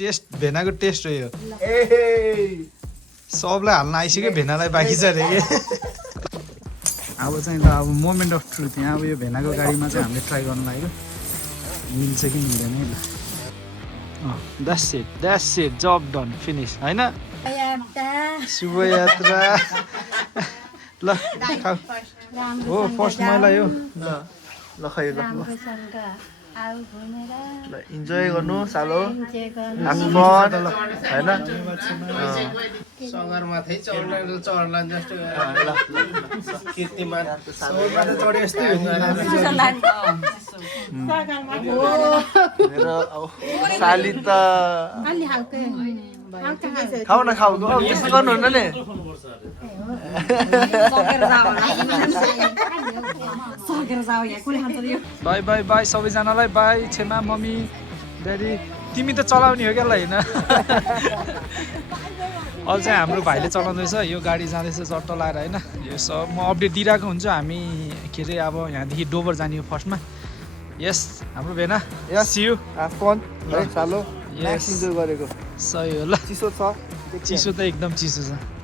test भेनाको test हो यो ए सबलाई हाल्न आइसक्यो भेनालाई बाँकी छ अरे के अब चाहिँ ल अब मोमेन्ट अफ ट्रुथ यहाँ अब यो भेनाको गाडीमा चाहिँ हामीले ट्राई गर्नु लाग्यो मिल्छ कि मिल्दैन है ल द्याट्स इट जब डन फिनिस होइन शुभ यात्रा ल खाऊ हो फर्स्ट मैला यो ल खै ल इन्जोय गर्नु सालो आफन हैन सगरमाथै चढ्ला जस्तो कीर्तिमान सगरमाथा चढे जस्तै मेरो अब साली त खाऊ न खाऊ त्यस्तो गर्नुहुन्न नि बाई बाई बाई सबैजनालाई बाई छेमा मम्मी ड्याडी तिमी त चलाउने हो क्या ल होइन अहिले चाहिँ हाम्रो भाइले चलाउँदैछ यो गाडी जाँदैछ चट्ट लाएर होइन यो सब म अपडेट दिइरहेको हुन्छु हामी के अरे अब यहाँदेखि डोबर जाने हो फर्स्टमा यस हाम्रो भेना यस यू आफन है सालो यस इन्जोय गरेको सही हो ल चिसो छ चिसो त एकदम चिसो छ